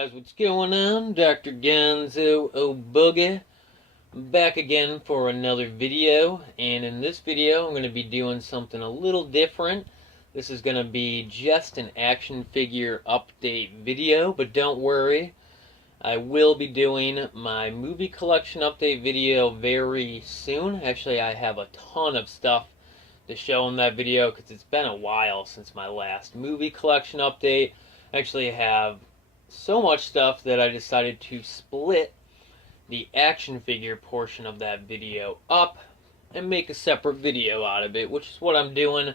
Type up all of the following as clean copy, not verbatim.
guys, what's going on? DRGONZOOBOOGIE back again for another video, and in this video I'm going to be doing something a little different. This is going to be just an action figure update video, but don't worry, I will be doing my movie collection update video very soon. Actually, I have a ton of stuff to show in that video because it's been a while since my last movie collection update. I actually have so much stuff that I decided to split the action figure portion of that video up and make a separate video out of it, which is what I'm doing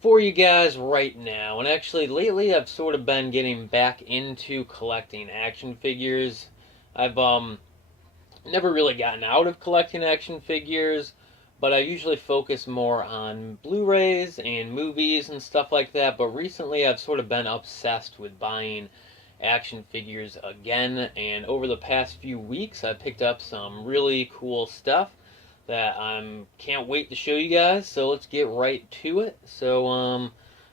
for you guys right now. And actually lately I've sort of been getting back into collecting action figures. I've never really gotten out of collecting action figures, but I usually focus more on Blu-rays and movies and stuff like that. But recently I've sort of been obsessed with buying action figures again, and over the past few weeks I picked up some really cool stuff that I can't wait to show you guys. So let's get right to it. So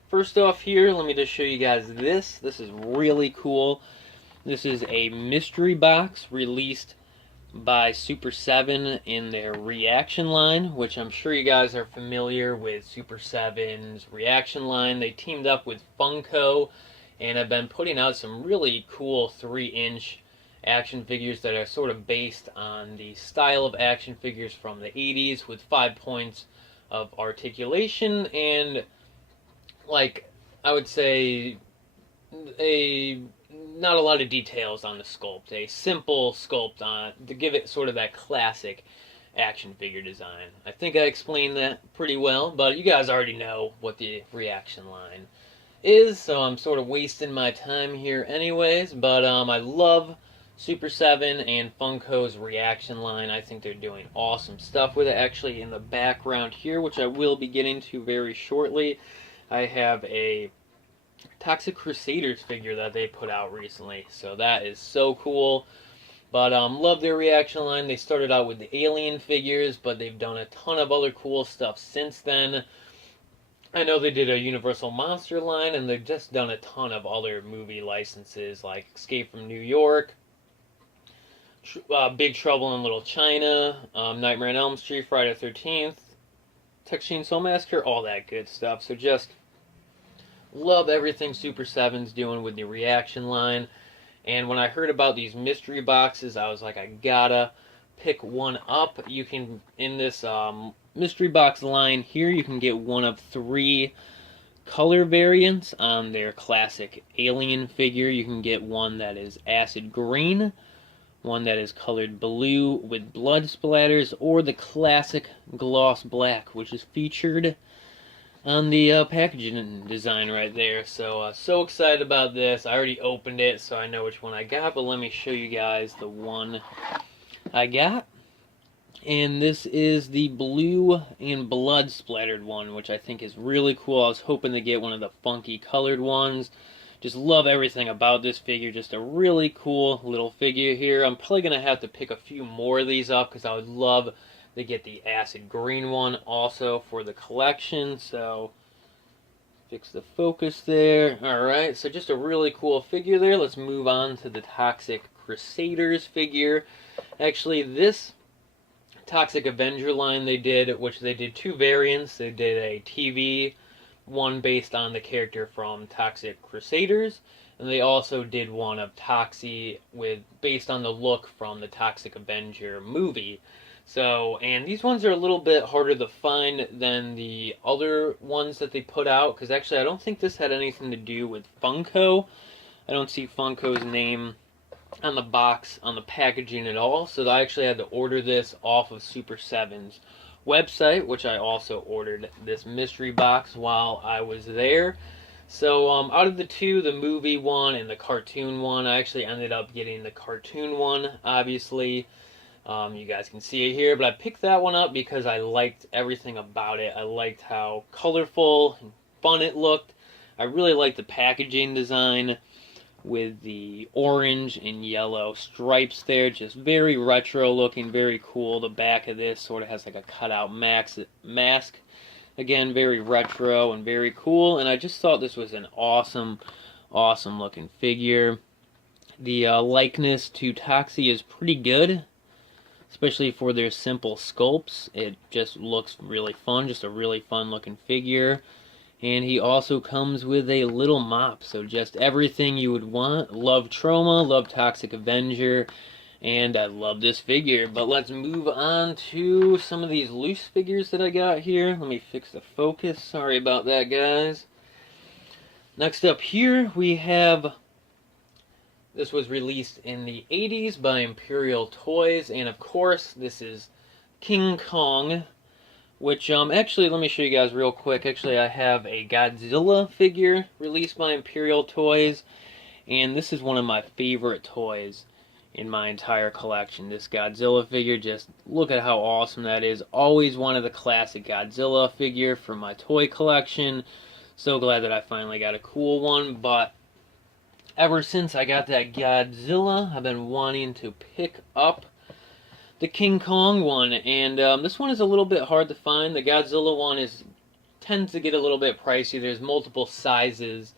first off here, let me just show you guys this. This is really cool. This is a mystery box released by Super 7 in their Reaction line, which I'm sure you guys are familiar with Super 7's Reaction line. They teamed up with Funko and have been putting out some really cool 3-inch action figures that are sort of based on the style of action figures from the 80s, with 5 points of articulation and, like, I would say not a lot of details on the sculpt. A simple sculpt on to give it sort of that classic action figure design. I think I explained that pretty well, but you guys already know what the Reaction line is, so I'm sort of wasting my time here anyways. But I love Super 7 and Funko's Reaction line. I think they're doing awesome stuff with it. Actually, in the background here, which I will be getting to very shortly, I have a Toxic Crusaders figure that they put out recently, so that is so cool. But love their Reaction line. They started out with the Alien figures, but they've done a ton of other cool stuff since then. I know they did a Universal Monster line, and they've just done a ton of other movie licenses like Escape from New York, Big Trouble in Little China, Nightmare on Elm Street, Friday the 13th, Texas Chainsaw Massacre, all that good stuff. So just love everything Super 7's doing with the Reaction line. And when I heard about these mystery boxes, I was like, I gotta pick one up. You can, in this mystery box line here, you can get one of 3 color variants on their classic Alien figure. You can get one that is acid green, one that is colored blue with blood splatters, or the classic gloss black, which is featured on the packaging design right there. So so excited about this. I already opened it, so I know which one I got, but let me show you guys the one I got. And this is the blue and blood splattered one, which I think is really cool. I was hoping to get one of the funky colored ones. Just love everything about this figure. Just a really cool little figure here. I'm probably going to have to pick a few more of these up because I would love to get the acid green one also for the collection. So fix the focus there. Alright, so just a really cool figure there. Let's move on to the Toxic Crusaders figure. Actually, this Toxic Avenger line they did, which they did 2 variants. They did a TV one based on the character from Toxic Crusaders, and they also did one of Toxie based on the look from the Toxic Avenger movie. So, and these ones are a little bit harder to find than the other ones that they put out, because actually I don't think this had anything to do with Funko. I don't see Funko's name on the box, on the packaging at all, so I actually had to order this off of Super 7's website, which I also ordered this mystery box while I was there. So out of the 2, the movie one and the cartoon one, I actually ended up getting the cartoon one, obviously. You guys can see it here, but I picked that one up because I liked everything about it. I liked how colorful and fun it looked. I really liked the packaging design with the orange and yellow stripes there. Just very retro looking, very cool. The back of this sort of has like a cutout mask. Again, very retro and very cool. And I just thought this was an awesome looking figure. The likeness to Toxie is pretty good, especially for their simple sculpts. It just looks really fun, just a really fun looking figure. And he also comes with a little mop, so just everything you would want. Love Trauma, love Toxic Avenger, and I love this figure. But let's move on to some of these loose figures that I got here. Let me fix the focus. Sorry about that, guys. Next up here, we have... This was released in the 80s by Imperial Toys, and of course, this is King Kong. Which, actually, let me show you guys real quick. Actually, I have a Godzilla figure released by Imperial Toys, and this is one of my favorite toys in my entire collection. This Godzilla figure, just look at how awesome that is. Always wanted the classic Godzilla figure for my toy collection. So glad that I finally got a cool one, but ever since I got that Godzilla, I've been wanting to pick up the King Kong one, and this one is a little bit hard to find. The Godzilla one tends to get a little bit pricey. There's multiple sizes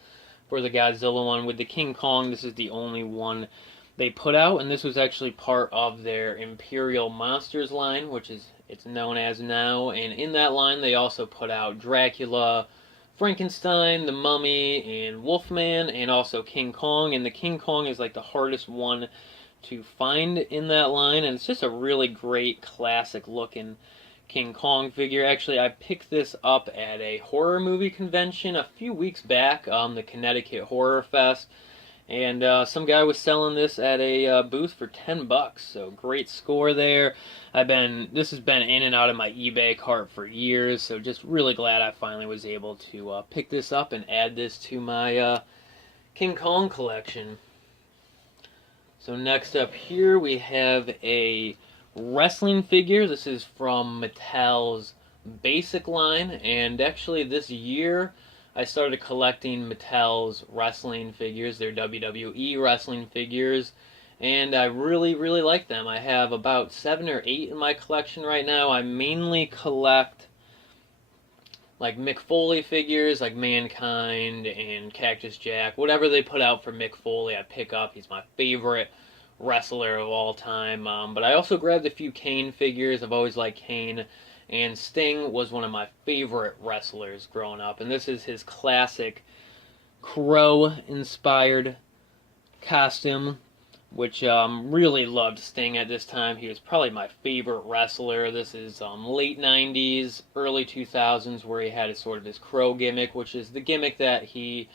for the Godzilla one. With the King Kong, this is the only one they put out, and this was actually part of their Imperial Monsters line, which is it's known as now. And in that line, they also put out Dracula, Frankenstein, the Mummy, and Wolfman, and also King Kong. And the King Kong is like the hardest one to find in that line, and it's just a really great classic looking King Kong figure. Actually, I picked this up at a horror movie convention a few weeks back, the Connecticut Horror Fest, and some guy was selling this at a booth for $10, so great score there. This has been in and out of my eBay cart for years, so just really glad I finally was able to pick this up and add this to my King Kong collection. So next up here we have a wrestling figure. This is from Mattel's Basic line, and actually this year I started collecting Mattel's wrestling figures, their WWE wrestling figures, and I really like them. I have about 7 or 8 in my collection right now. I mainly collect like Mick Foley figures, like Mankind and Cactus Jack. Whatever they put out for Mick Foley, I pick up. He's my favorite wrestler of all time. But I also grabbed a few Kane figures. I've always liked Kane. And Sting was one of my favorite wrestlers growing up. And this is his classic Crow-inspired costume, which really loved Sting at this time. He was probably my favorite wrestler. This is late 90s, early 2000s, where he had sort of his Crow gimmick, which is the gimmick that he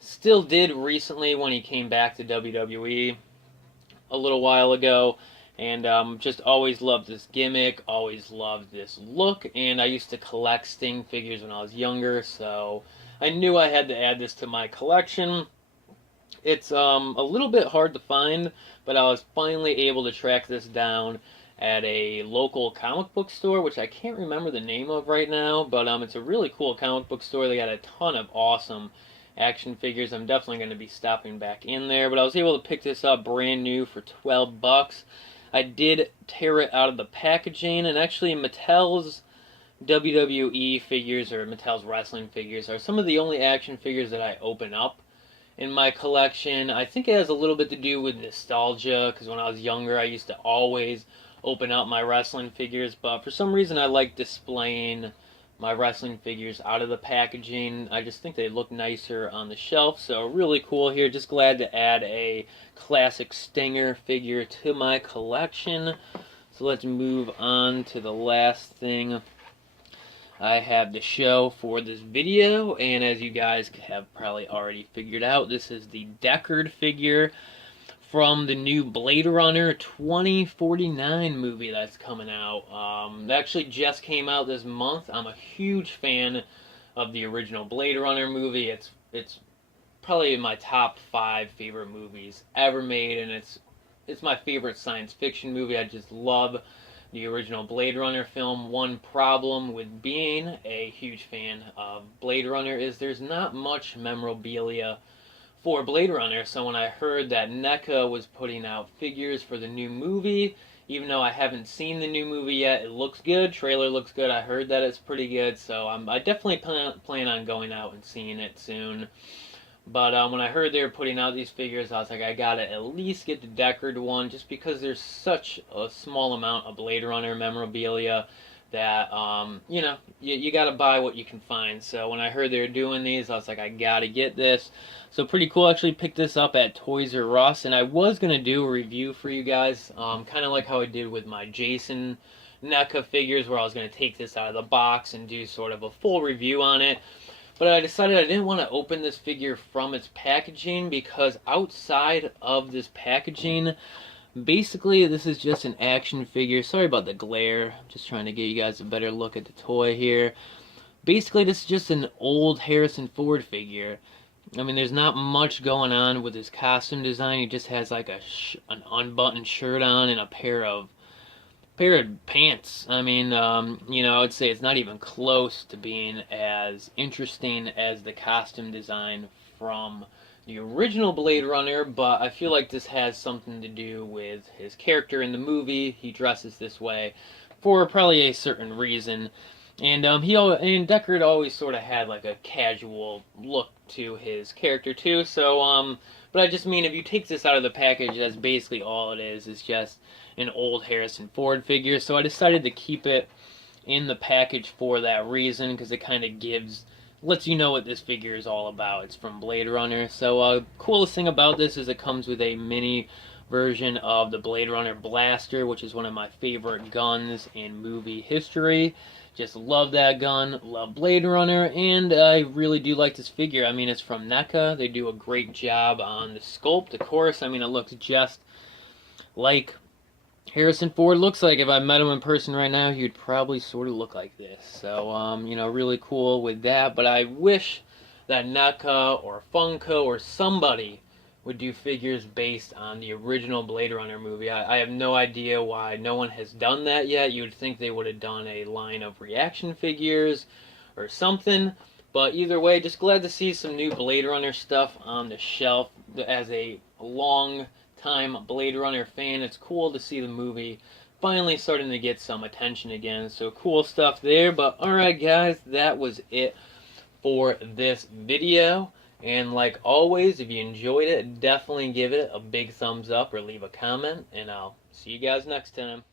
still did recently when he came back to WWE a little while ago. And just always loved this gimmick, always loved this look, and I used to collect Sting figures when I was younger, so I knew I had to add this to my collection. It's a little bit hard to find, but I was finally able to track this down at a local comic book store, which I can't remember the name of right now, but it's a really cool comic book store. They got a ton of awesome action figures. I'm definitely going to be stopping back in there, but I was able to pick this up brand new for $12. I did tear it out of the packaging, and actually Mattel's WWE figures, or Mattel's wrestling figures, are some of the only action figures that I open up in my collection. I think it has a little bit to do with nostalgia, because when I was younger I used to always open up my wrestling figures, but for some reason I like displaying my wrestling figures out of the packaging. I just think they look nicer on the shelf, so really cool here. Just glad to add a classic Stinger figure to my collection. So let's move on to the last thing I have to show for this video, and as you guys have probably already figured out, this is the Deckard figure from the new Blade Runner 2049 movie that's coming out. It actually just came out this month. I'm a huge fan of the original Blade Runner movie. It's probably in my top 5 favorite movies ever made, and it's my favorite science fiction movie. I just love the original Blade Runner film. One problem with being a huge fan of Blade Runner is there's not much memorabilia for Blade Runner, so when I heard that NECA was putting out figures for the new movie, even though I haven't seen the new movie yet, it looks good, trailer looks good, I heard that it's pretty good, so I definitely plan on going out and seeing it soon. But when I heard they were putting out these figures, I was like, I gotta at least get the Deckard one, just because there's such a small amount of Blade Runner memorabilia that, you know, you gotta buy what you can find. So when I heard they were doing these, I was like, I gotta get this. So pretty cool. I actually picked this up at Toys R Us, and I was gonna do a review for you guys, kind of like how I did with my Jason NECA figures, where I was gonna take this out of the box and do sort of a full review on it. But I decided I didn't want to open this figure from its packaging, because outside of this packaging, basically this is just an action figure. Sorry about the glare. I'm just trying to get you guys a better look at the toy here. Basically, this is just an old Harrison Ford figure. I mean, there's not much going on with his costume design. He just has like an unbuttoned shirt on and a pair of pants. I mean, you know, I would say it's not even close to being as interesting as the costume design from the original Blade Runner, but I feel like this has something to do with his character in the movie. He dresses this way for probably a certain reason. And Deckard always sort of had like a casual look to his character too. So but I just mean, if you take this out of the package, that's basically all it is. It's just an old Harrison Ford figure. So I decided to keep it in the package for that reason, because it kind of lets you know what this figure is all about. It's from Blade Runner. So coolest thing about this is it comes with a mini version of the Blade Runner blaster, which is one of my favorite guns in movie history. Just love that gun, love Blade Runner, and I really do like this figure. I mean, it's from NECA. They do a great job on the sculpt, of course. I mean, it looks just like Harrison Ford looks like. If I met him in person right now, he'd probably sort of look like this. So, you know, really cool with that. But I wish that NECA or Funko or somebody would do figures based on the original Blade Runner movie. I have no idea why no one has done that yet. You'd think they would have done a line of reaction figures or something. But either way, just glad to see some new Blade Runner stuff on the shelf. As a long-time Blade Runner fan, it's cool to see the movie finally starting to get some attention again. So cool stuff there. But alright guys, that was it for this video. And like always, if you enjoyed it, definitely give it a big thumbs up or leave a comment. And I'll see you guys next time.